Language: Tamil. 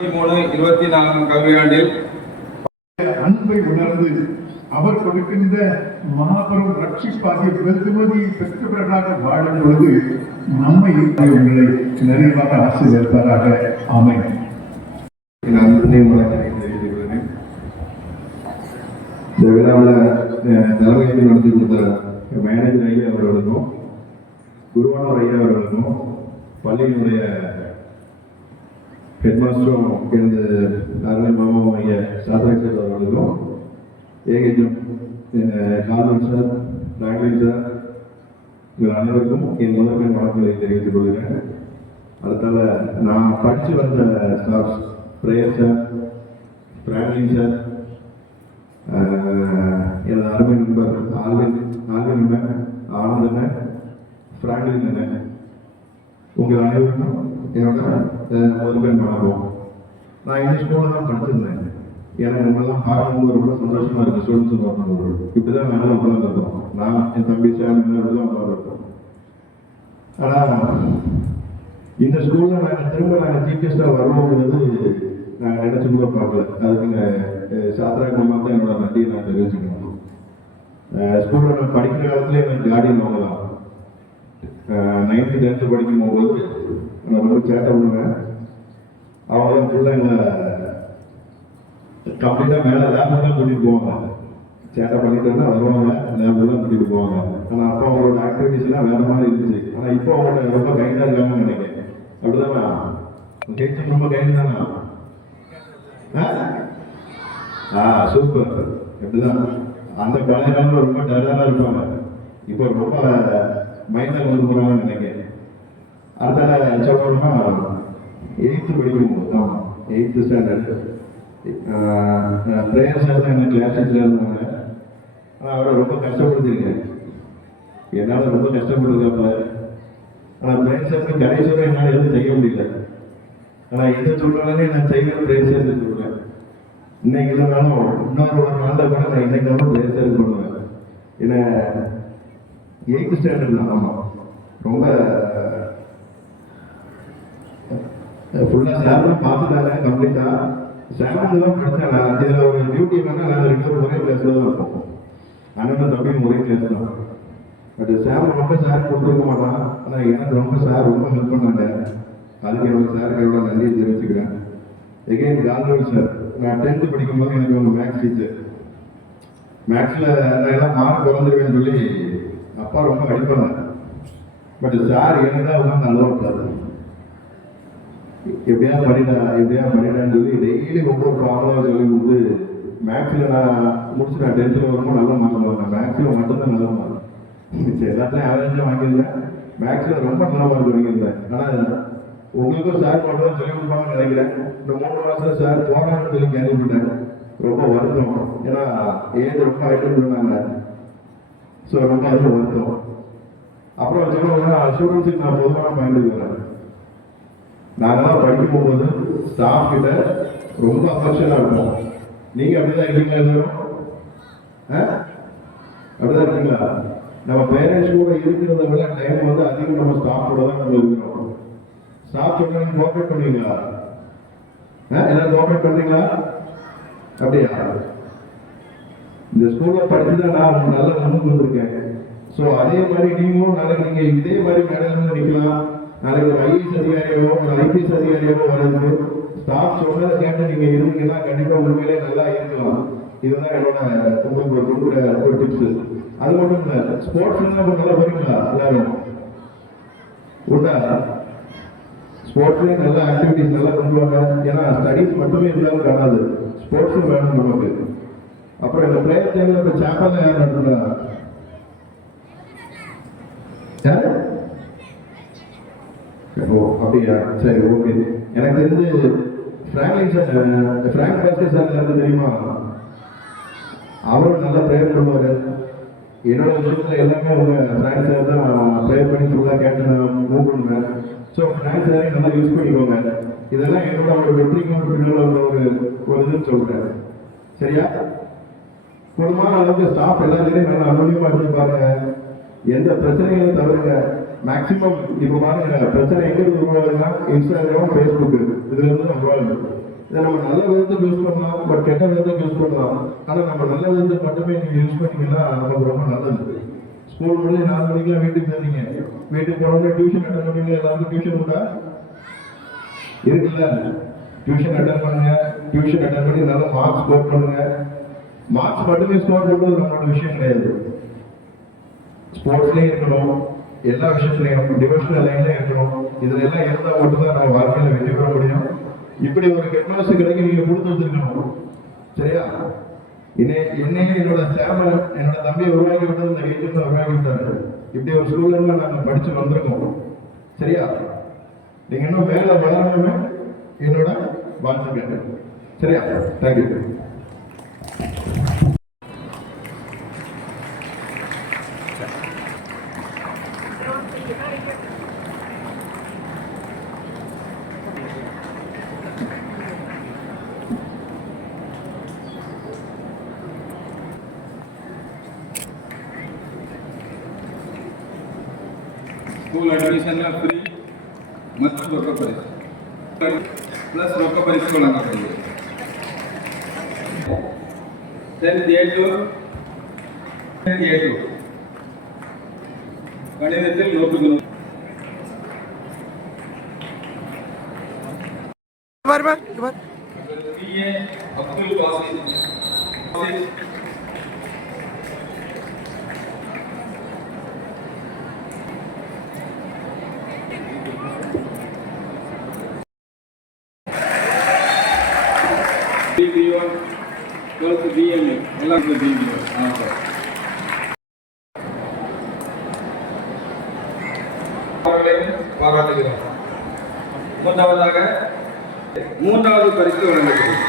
மூணு இருபத்தி நான்காம் கல்வியாண்டில் அன்பை உணர்ந்து அவர் கொடுக்கின்ற மகாபெரும் ரட்சிப்பாகிய பெருமதியை பெற்றவர்களாக வாழும் பொழுது நம்மை உங்களை நிறைவாக ஆசீர்வதிப்பாராக. என் அன்பனை வணக்கத்தை தெரிவித்துக் கொள்கிறேன் இந்த விழாவில் தலைமையை நடத்தி கொடுத்த மேனேஜர் ஐயா அவர்களுக்கும் குருவானவர் ஐயா அவர்களுக்கும் பள்ளியினுடைய ஹெட்மாஸ்டரும் எனது அருமை மாமாவும் ஐயா சாத்ராக்சர் அவர்களுக்கும் ஏகஜம் கார்மன் சார் ராகவன் சார் இவர் அனைவருக்கும் என் முதன்மை வணக்கங்களை தெரிவித்துக் கொள்கிறேன். அடுத்தால நான் படித்து வந்த staffs prayer sir Brahmin sir எனது அருமை நண்பர் ஆல்வின் ஆல்வின் அண்ணன் ஆனந்த் அண்ணன் பிராங்க்லின் அண்ணன். உங்கள் அனைவருக்கும் என்னோட அஹ், முதன்மை நான் இந்த ஸ்கூலில் தான் படிச்சிருந்தேன். எனக்கு நம்மளாம் பார்க்கும்போது ரொம்ப சந்தோஷமா இருக்கு ஸ்டூடெண்ட்ஸ் பார்க்கும்போது இப்படி தான் நானும் உட்காந்துருக்கோம் நான் என் தம்பி சார் இப்படி தான் உட்காந்துருக்கோம் ஆனால் இந்த ஸ்கூல்ல நாங்கள் திரும்ப நாங்கள் ஜிபிஎஸ்ல வருவோங்கிறது நாங்கள் நினைச்சு கூட பார்க்கல. அதுக்கு சாத்ரா குமார் தான் என்னோட நன்றியை நான் தெரிவிச்சுக்கணும் ஸ்கூல்ல நான் படிக்கிற காலத்துல எனக்கு கார்டியன் அவங்க தான். நைன்த்து டென்த்து படிக்கும் போது நான் ரொம்ப சேட்டை பண்ணுவேன் அவங்க தான் ஃபுல்லாக எங்களை கம்ப்ளீட்டாக மேலே லேபர் தான் கூட்டிகிட்டு போவாங்க. சேட்டை பண்ணிட்டோன்னா வருவாங்க லேபர் தான் கூட்டிகிட்டு போவாங்க. ஆனால் அப்போ அவங்களோட ஆக்டிவிட்டிஸ்லாம் வேறு மாதிரி இருந்துச்சு. ஆனால் இப்போ அவங்களோட ரொம்ப கைண்டாக இருக்காங்கன்னு நினைக்கிறேன். அப்படிதானா? டீச்சர் ரொம்ப கைண்ட் தானா? ஆ? ஆ சூப்பர் எப்படிதான் அந்த பழைய காலத்தில் ரொம்ப டல்லாக இருப்பாங்க. இப்போ ரொம்ப மைண்டாக கொண்டு போகிறாங்கன்னு நினைக்கிறேன். அடுத்த சொல்லணும்னா எயித்து படிக்கும் போது ஆமாம் எயித்து ஸ்டாண்டர்டு ப்ரேயர் சார் தான் எனக்கு கிளாஸ் டீச்சராக இருந்தாங்க. ஆனால் அவரை ரொம்ப கஷ்டப்படுத்திருக்கேன். என்னால் ரொம்ப கஷ்டப்பட்டுருக்கப்ப ஆனால் ப்ரேயர் சார் கடைசி என்னால் எதுவும் செய்ய முடியல. ஆனால் எந்த சொல்கிறாலே நான் செய்வேன் ப்ரேயர் சார் சொல்லுவேன் இன்னைக்கு இல்லைனாலும் இன்னொரு ஒரு நாளில் கூட நான் இன்னைக்கு வந்து ப்ரேயர் சார் பண்ணுவேன் ஏன்னா எயித்து ஸ்டாண்டர்ட் தான் ஆமாம் ரொம்ப ஃபுல்லாக சாரும் பார்த்துட்டாங்க கம்ப்ளீட்டாக செவன்த்து தான் படித்தேன் இதில் ஒரு டியூட்டி வேணால் நாங்கள் ரெண்டு பேரும் ஒரே கிளாஸில் தான் இருப்போம். அண்ணன் தம்பியும் ஒரே கிளாஸ் தான். பட் சார் ரொம்ப சார் கொடுத்துருக்க மாட்டான். ஆனால் எனக்கு ரொம்ப சார் ரொம்ப ஹெல்ப் பண்ணாங்க. அதுக்கு என்னோட சாருக்கு எவ்வளோ நன்றியை தெரிவிச்சுக்கிறேன். எகைன் காந்தவல் சார் நான் டென்த்து படிக்கும்போது எனக்கு ஒரு மேக்ஸ் டீச்சர் மேக்ஸில் நான் எல்லாம் மார்க் குறைஞ்சிருவேன்னு சொல்லி அப்பா ரொம்ப அடிப்பாங்க பட் சார் எனக்கு தான் உட்காந்து அழுவாட்டாரு எப்படியா படிடா எப்படியா படிடான்னு சொல்லி டெய்லி ஒவ்வொரு ப்ராப்ளமாக சொல்லி கொடுத்து மேக்ஸில் நான் முடிச்சு நான் டென்த்தில் வரும்போது நல்ல மார்க் வாங்கினேன் மேக்ஸில் மட்டும்தான் நல்ல மார்க் மிச்சம் எல்லாத்துலையும் ஆவரேஜாக வாங்கியிருந்தேன். மேக்ஸில் ரொம்ப நல்ல மார்க் வாங்கியிருந்தேன். ஆனால் உங்களுக்கும் சார் மட்டும் சொல்லி கொடுப்பாங்கன்னு நினைக்கிறேன். இந்த மூணு மாதம் சார் போனான்னு சொல்லி கேள்விப்பட்டேன் ரொம்ப வருத்தம். ஏன்னா ஏஜ் ரொம்ப ஆகிட்டுன்னு சொன்னாங்க. ஸோ ரொம்ப அது வருத்தம். அப்புறம் சொல்லுவாங்க அசூரன்ஸுக்கு நான் பொதுவாக பயன்படுத்துகிறேன் நான் தான் படிக்கும் போகும்போது ஸ்டாஃப் கிட்ட ரொம்ப அஃபெக்ஷனாக இருப்போம். அப்படி அப்படிதான் இருக்கீங்களா எல்லாரும்? ஆ? அப்படிதான் இருக்கீங்களா? நம்ம பேரண்ட்ஸ் கூட இருக்கிறத விட டைம் வந்து அதிகம் நம்ம ஸ்டாஃப் கூட தான் நம்ம இருக்கிறோம். ஸ்டாஃப் சொன்னா நீங்க கோஆப்ரேட் பண்ணுவீங்களா? ஆ? எல்லாரும் கோஆப்ரேட் பண்ணுறீங்களா அப்படியா? இந்த ஸ்கூலில் படித்து தான் நான் ஒரு நல்ல முன்னுக்கு வந்திருக்கேன். ஸோ அதே மாதிரி நீங்களும் நாளைக்கு நீங்கள் இதே மாதிரி கடையில் இருந்து நாளைக்கு ஒரு ஐஏஎஸ் அதிகாரியோ ஒரு ஐபிஎஸ் அதிகாரியோ வர்றதுக்கு ஸ்டாஃப் சொல்றதை கேட்டு நீங்க இருந்தீங்கன்னா கண்டிப்பா உண்மையிலே நல்லா இருக்கலாம். இதுதான் என்னோட உங்களுக்கு கொடுக்குற ஒரு டிப்ஸ் அது மட்டும் இல்ல ஸ்போர்ட்ஸ் நல்லா போறீங்களா? எல்லாரும்? உண்டா? ஸ்போர்ட்ஸ்லேயும் நல்ல ஆக்டிவிட்டிஸ் நல்லா கொண்டு வாங்க. ஏன்னா ஸ்டடிஸ் மட்டுமே இருந்தாலும் காணாது. ஸ்போர்ட்ஸும் வேணும் நமக்கு. அப்புறம் இந்த பிளேயர் டைம்ல இப்போ சாப்பல்ல யார் நடத்துறா? யார்? ஓ அப்படியா? சரி ஓகே எனக்கு தெரிஞ்சு Franklin sir Frank Bhaskar sir யாருக்கு தெரியுமா? அவரும் நல்லா ப்ரேயர் பண்ணுவார். என்னோட விஷயத்தில் எல்லாமே அவங்க ஃப்ராங்க் சார் தான் ப்ரேயர் பண்ணி ஃபுல்லாக கேட்டு நான் மூவ் பண்ணுவேன் ஸோ ஃப்ராங்க் சாரையும் நல்லா யூஸ் பண்ணிக்கோங்க. இதெல்லாம் என்னோட ஒரு வெற்றிக்கும் ஒரு பின்னால் உள்ள ஒரு ஒரு இதுன்னு சொல்கிறேன் சரியா? போதுமான அளவுக்கு ஸ்டாஃப் எல்லாத்துலேயும் நல்லா அனுமதியமாக இருந்து பாருங்க எந்த பிரச்சனையும் தவிர்க்க மேக்ஸிமம் இப்போ பாருங்க பிரச்சனை எங்க உருவாகுதுன்னா இன்ஸ்டாகிராம் ஃபேஸ்புக் இதுல இருந்து தான் உருவாகுது இதை நம்ம நல்ல விதத்துக்கு யூஸ் பண்ணலாம் பட் கெட்ட விதத்துக்கு யூஸ் பண்ணலாம். ஆனால் நம்ம நல்ல விதத்துக்கு மட்டுமே நீங்கள் யூஸ் பண்ணீங்கன்னா நமக்கு ரொம்ப நல்லது. ஸ்கூல் முடிஞ்சு நாலு மணிக்கெல்லாம் வீட்டுக்கு போறீங்க வீட்டுக்கு போனோம்னா டியூஷன் அட்டன் பண்ணுங்க எல்லாருக்கும் டியூஷன் உண்டா? இருக்குல்ல. டியூஷன் அட்டன் பண்ணுங்க. டியூஷன் அட்டன் பண்ணி நல்லா மார்க்ஸ் ஸ்கோர் பண்ணுங்க. மார்க்ஸ் மட்டுமே ஸ்கோர் பண்ணுறது நம்மளோட விஷயம் கிடையாது. ஸ்போர்ட்ஸ்லயும் இருக்கணும். எல்லா விஷயத்துலையும் டிவோஷனல் லைன்ல இருக்கணும். இதுல எல்லாம் இருந்தா மட்டும்தான் நம்ம வாழ்க்கையில வெற்றி பெற முடியும். இப்படி ஒரு ஹெட்மாஸ்டர் கிடைக்க நீங்க கொடுத்து வச்சிருக்கணும். சரியா? என்னை என்னையே என்னோட சேமல் என்னோட தம்பியை உருவாக்கி விட்டது இந்த வீட்டுல உருவாக்கி விட்டாரு. இப்படி ஒரு சூழல்ல நாங்கள் படிச்சு வந்திருக்கோம். சரியா? நீங்க இன்னும் மேல வளரணுமே. என்னோட வாழ்த்துக்கள். சரியா? தேங்க்யூ ಸ್ಕೂಲ್ ಅಡ್ಮಿಷನ್ ಫ್ರೀ ಮತ್ತು ರೊಕ್ಕ ಪರಿಸ್ ಪ್ಲಸ್ ರೊಕ್ಕ ಪರಿಸ್ಕೊಳ್ಳೋಂಗಿದೆ tenth A to tenth A to ಗಣಿತದಲ್ಲಿ ನೋಟು ಬಾರ್ ಬಾರ್ bar B A Abdul Kasim BPO twelfth BMA எல்லாம் பிபிஓ ஆமாம் சார். அவர்களையும் பாராட்டுகிறோம். மூன்றாவதாக மூன்றாவது பரிசு வழங்கப்படுகிறது.